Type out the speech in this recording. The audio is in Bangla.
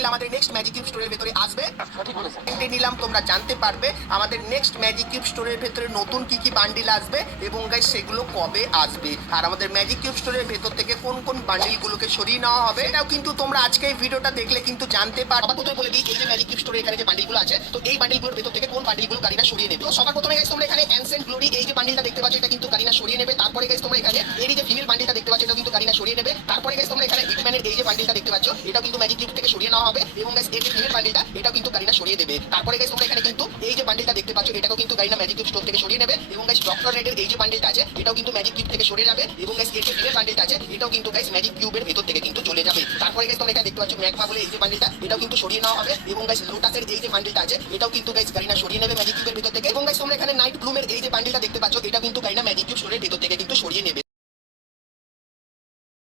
বান্ডিল আমাদের নেক্সট ম্যাজিক কিউব স্টোরের ভেতরে আসবে। নিলাম, তোমরা জানতে পারবে আমাদের নেক্সট ম্যাজিক কিউব স্টোরের ভেতরে নতুন কি কি বান্ডিল আসবে এবং গাইস সেগুলো কবে আসবে, আর আমাদের ম্যাজিক কিউব স্টোরের ভেতর থেকে কোন কোন বান্ডিলগুলোকে সরিয়ে নেওয়া হবে এটাও কিন্তু তোমরা আজকে এই ভিডিওটা দেখলে কিন্তু জানতে পারবে। সবার প্রথমে বলে দিই, এই যে ম্যাজিক কিউব স্টোরে এখানে যে বান্ডিলগুলো আছে, তো এই বান্ডিলগুলোর ভেতর থেকে কোন বান্ডিলগুলো কারিনা সরিয়ে নেবে। তো সবার প্রথমে গাইস তোমরা এখানে অ্যানসেন্ট গ্লোরি এই যে বান্ডিলটা দেখতে পাচ্ছ, এটা কিন্তু কারিনা সরিয়ে নেবে। তারপরে গাইস তোমরা এখানে এই যে ফিমেল বান্ডিলটা দেখতে পাচ্ছ, এটা কিন্তু কারিনা সরিয়ে নেবে। তারপরে গাইস তোমরা এখানে হিটম্যানের এই যে বান্ডিলটা দেখতে পাচ্ছ, এটা কিন্তু ম্যাজিক কিউব থেকে সরিয়ে নেওয়া হবে এবং গাইস এই যে ফিমেল বান্ডিলটা এটা কিন্তু কারিনা সরিয়ে দেবে। তারপরে গাইস তোমরা এখানে কিন্তু এই যে বান্ডিলটা দেখতে পাচ্ছ, এটাও কিন্তু কারিনা ম্যাজিক কিউব স্টোর থেকে সরিয়ে নেবে এবং গাইস ডক্টর রেডের এই যে বান্ডিলটা আছে, এটাও কিন্তু ম্যাজিক কিউব থেকে সরে যাবে এবং গাইস এই যে ফিমেল বান্ডিলটা আছে, এটাও কিন্তু গাইস ম্যাজিক কিউবের ভেতর থেকে কিন্তু চলে যাবে। তারপরে গাইস তোমরা এখানে দেখতে পাচ্ছ ম্যাগমা বলে এই যে বান্ডিলটা, এটাও কিন্তু সরিয়ে নেওয়া হবে এবং গাইস লোটাসের এই যে বান্ডিলটা আছে, এটাও কিন্তু গাইস কারিনা সরিয়ে নেবে ম্যাজিক কিউবের ভেতর থেকে। এবং গাইস তোমরা এখানে নাইট ব্লুমের এই যে বান্ডিলটা দেখতে পাচ্ছ, এটা কিন্তু কারিনা ম্যাজিক কিউব স্টোরের ভেতর থেকে কিন্তু সরিয়ে নেবে।